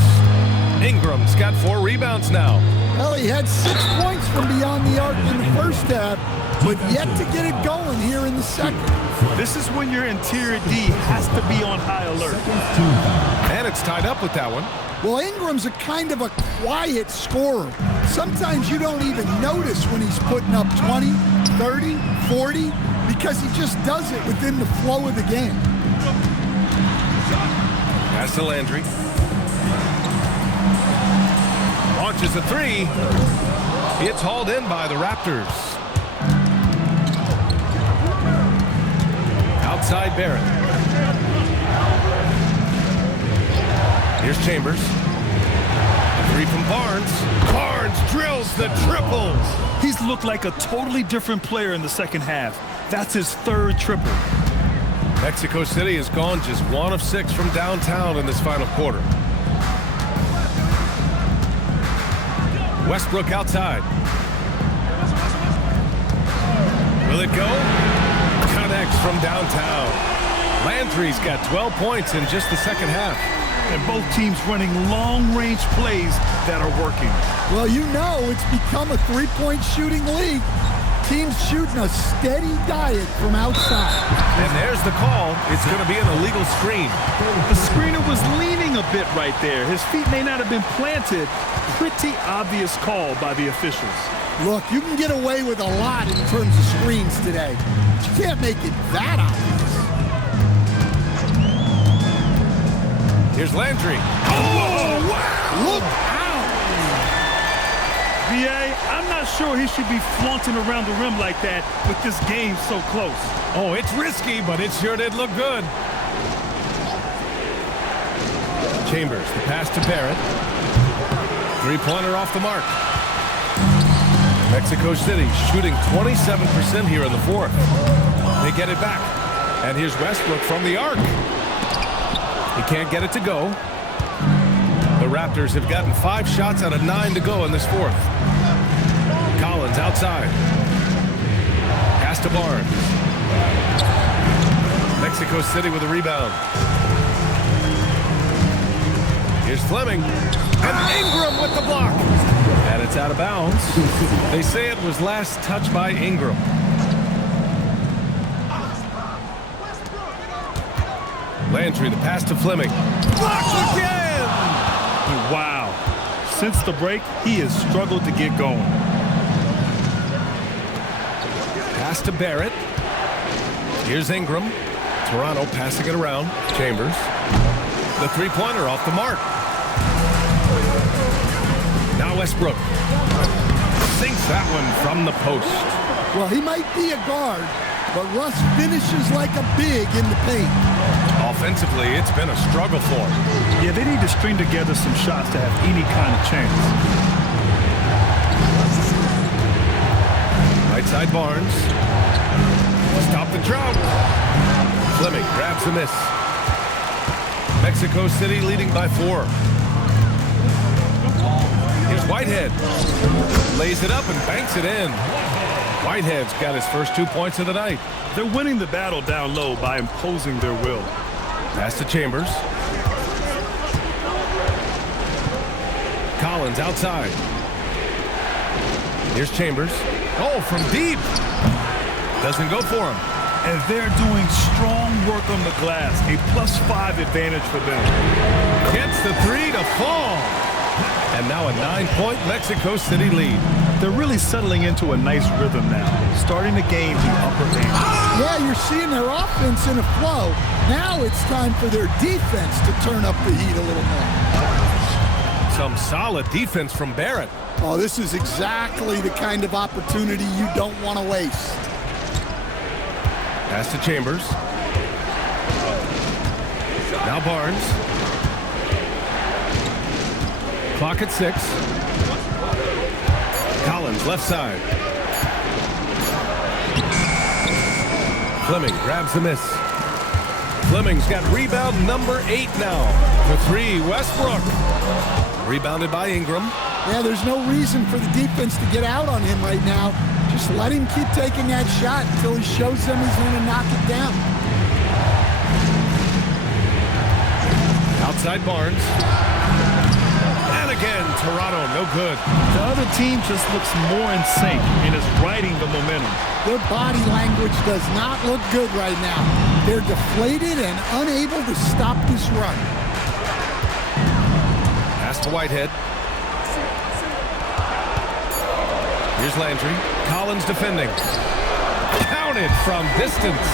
Ingram's got 4 rebounds now. Well, he had 6 points from beyond the arc in the first half, but yet to get it going here in the second. This is when your interior D has to be on high alert. And it's tied up with that one. Well, Ingram's a kind of a quiet scorer. Sometimes you don't even notice when he's putting up 20, 30, 40, because he just does it within the flow of the game. Pass to Landry. Launches a 3. It's hauled in by the Raptors. Outside Barrett. Here's Chambers. A 3 from Barnes. Barnes drills the triple. He's looked like a totally different player in the second half. That's his 3rd triple. Mexico City has gone just 1 of 6 from downtown in this final quarter. Westbrook outside. Will it go? Connects from downtown. Landry's got 12 points in just the second half. And both teams running long-range plays that are working. Well, you know it's become a 3-point shooting league. Teams shooting a steady diet from outside. And there's the call. It's going to be an illegal screen. The screener was leaning a bit right there. His feet may not have been planted. Pretty obvious call by the officials. Look, you can get away with a lot in terms of screens today. But you can't make it that obvious. Here's Landry. Oh, wow! Look out! B.A., I'm not sure he should be flaunting around the rim like that with this game so close. Oh, it's risky, but it sure did look good. Chambers, the pass to Barrett. 3-pointer off the mark. Mexico City shooting 27% here in the fourth. They get it back. And here's Westbrook from the arc. He can't get it to go. The Raptors have gotten 5 shots out of 9 to go in this fourth. Collins outside. Pass to Barnes. Mexico City with a rebound. Here's Fleming. And Ingram with the block. And it's out of bounds. They say it was last touched by Ingram. Landry, the pass to Fleming. Blocked again! Wow. Since the break, he has struggled to get going. Pass to Barrett. Here's Ingram. Toronto passing it around. Chambers. The three-pointer off the mark. Now Westbrook. Sinks that one from the post. Well, he might be a guard, but Russ finishes like a big in the paint. Offensively, it's been a struggle for him. Yeah, they need to string together some shots to have any kind of chance. Right side Barnes. Stop the drought. Fleming grabs the miss. Mexico City leading by 4. Here's Whitehead. Lays it up and banks it in. Whitehead's got his first 2 points of the night. They're winning the battle down low by imposing their will. Pass to Chambers. Collins outside. Here's Chambers. Oh, from deep. Doesn't go for him. And they're doing strong work on the glass. A +5 advantage for them. Gets the 3 to fall. And now a 9-point Mexico City lead. They're really settling into a nice rhythm now, starting to gain the upper hand. Yeah, you're seeing their offense in a flow. Now it's time for their defense to turn up the heat a little more. Some solid defense from Barrett. Oh, this is exactly the kind of opportunity you don't want to waste. Pass to Chambers. Now Barnes. Clock at 6. Collins left side. Fleming grabs the miss. Fleming's got rebound number 8 now. For 3, Westbrook. Rebounded by Ingram. Yeah, there's no reason for the defense to get out on him right now. Just let him keep taking that shot until he shows them he's going to knock it down. Outside Barnes. And again, Toronto, no good. The other team just looks more in sync and is riding the momentum. Their body language does not look good right now. They're deflated and unable to stop this run. Pass to Whitehead. Here's Landry. Collins defending. Counted from distance.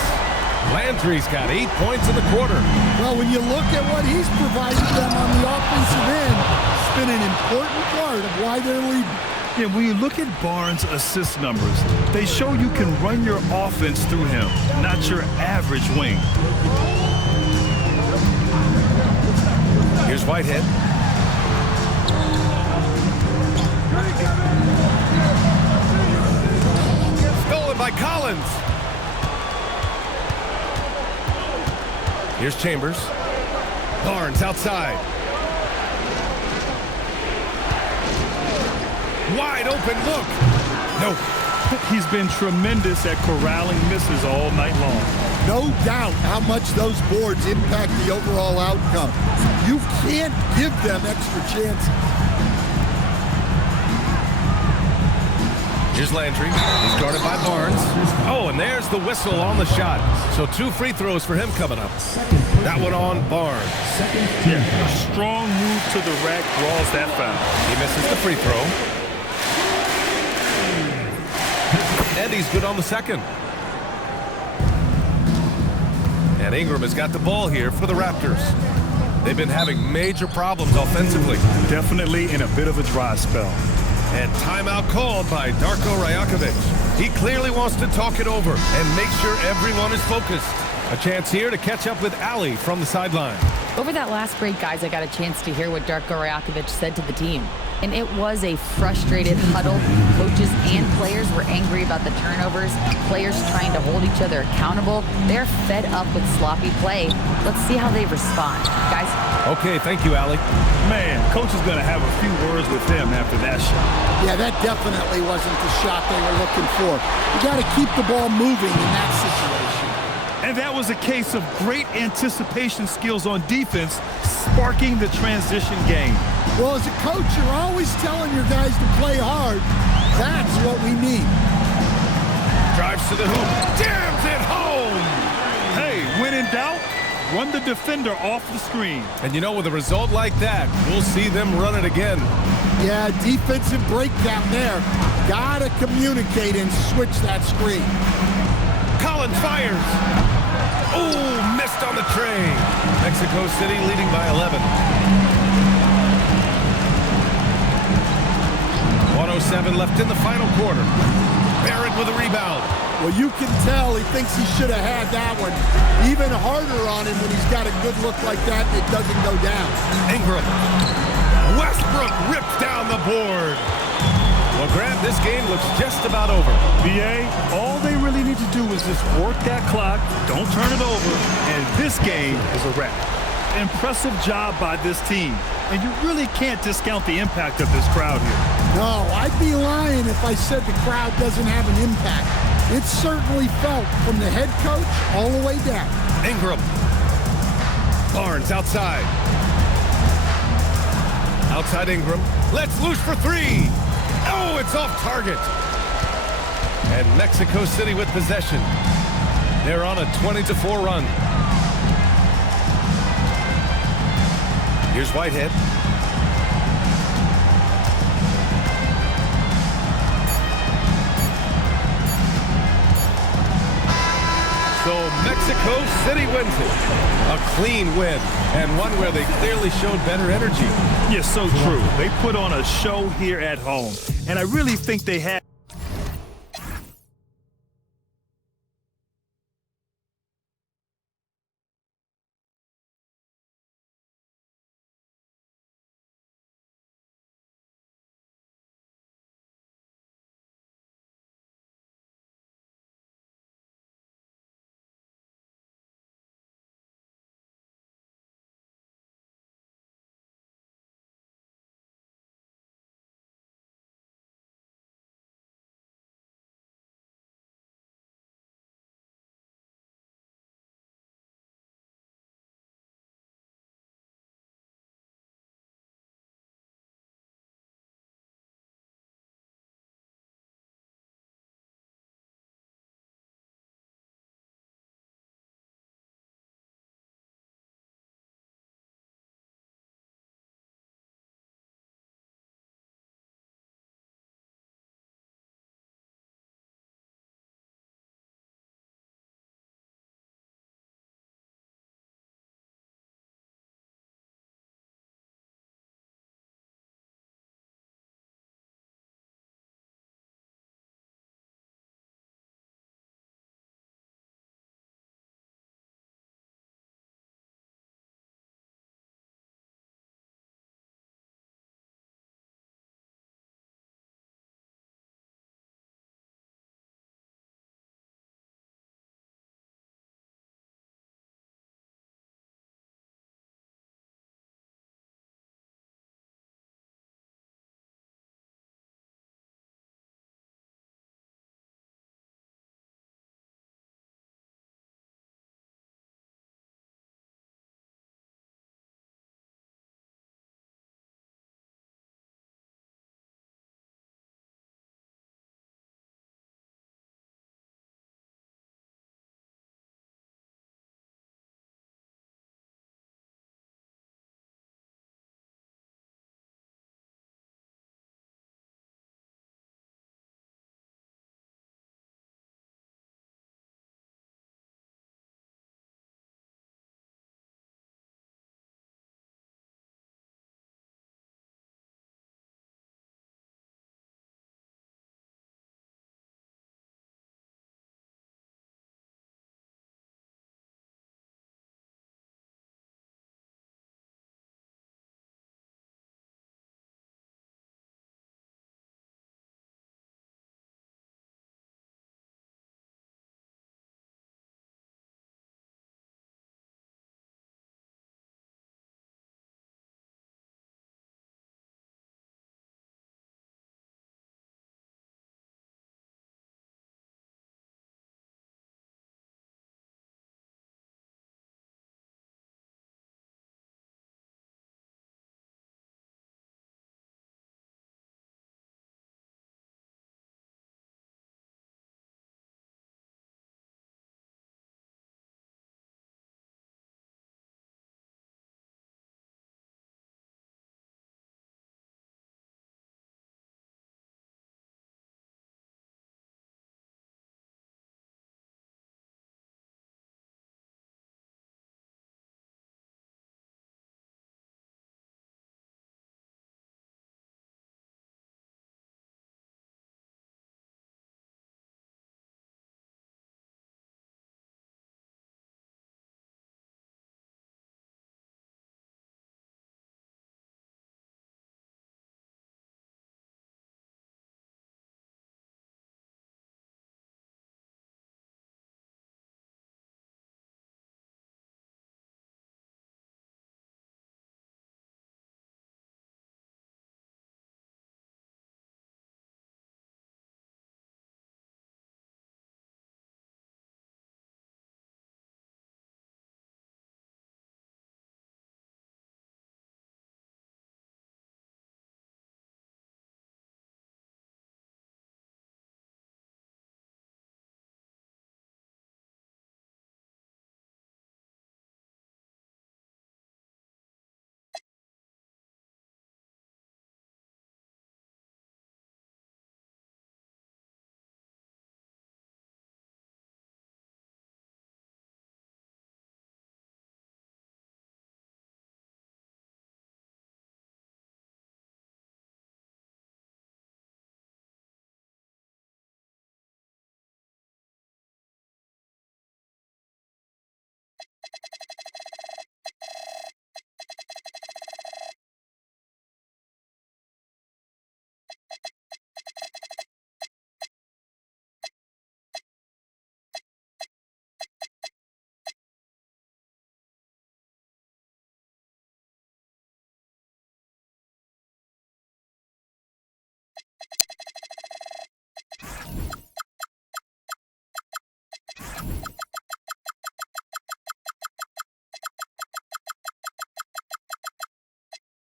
Landry's got 8 points in the quarter. Well, when you look at what he's provided them on the offensive end, it's been an important part of why they're leading. Yeah, when you look at Barnes' assist numbers, they show you can run your offense through him, not your average wing. Here's Whitehead. Stolen by Collins. Here's Chambers. Barnes outside. Wide open look. No. He's been tremendous at corralling misses all night long. No doubt how much those boards impact the overall outcome. You can't give them extra chances. Here's Landry. He's guarded by Barnes. Oh, and there's the whistle on the shot. So 2 free throws for him coming up. That one on Barnes. Yeah, a strong move to the rack draws that foul. He misses the free throw. And he's good on the second. And Ingram has got the ball here for the Raptors. They've been having major problems offensively. Definitely in a bit of a dry spell. And timeout called by Darko Rajakovic. He clearly wants to talk it over and make sure everyone is focused. A chance here to catch up with Ali from the sideline. Over that last break, guys, I got a chance to hear what Darko Rajakovic said to the team. And it was a frustrated huddle. Coaches and players were angry about the turnovers. Players trying to hold each other accountable. They're fed up with sloppy play. Let's see how they respond. Guys? Okay, thank you, Ali. Man, coach is going to have a few words with him after that shot. Yeah, that definitely wasn't the shot they were looking for. You got to keep the ball moving in that situation. And that was a case of great anticipation skills on defense, sparking the transition game. Well, as a coach, you're always telling your guys to play hard. That's what we need. Drives to the hoop, jams it home! Hey, when in doubt, run the defender off the screen. And you know, with a result like that, we'll see them run it again. Yeah, defensive breakdown there. Gotta communicate and switch that screen. Collins fires. Oh, missed on the tray. Mexico City leading by 11. 1:07 left in the final quarter. Barrett with a rebound. Well, you can tell he thinks he should have had that one. Even harder on him when he's got a good look like that and it doesn't go down. Ingram. Westbrook ripped down the board. Well, Grant, this game looks just about over. BA, all they really need to do is just work that clock, don't turn it over, and this game is a wrap. Impressive job by this team, and you really can't discount the impact of this crowd here. No, I'd be lying if I said the crowd doesn't have an impact. It's certainly felt from the head coach all the way down. Ingram. Barnes outside. Outside Ingram. Let's loose for three. Oh, it's off target. And Mexico City with possession. They're on a 20-4 run. Here's Whitehead. So Mexico City wins it. A clean win, and one where they clearly showed better energy. Yes, so true. They put on a show here at home, and I really think they had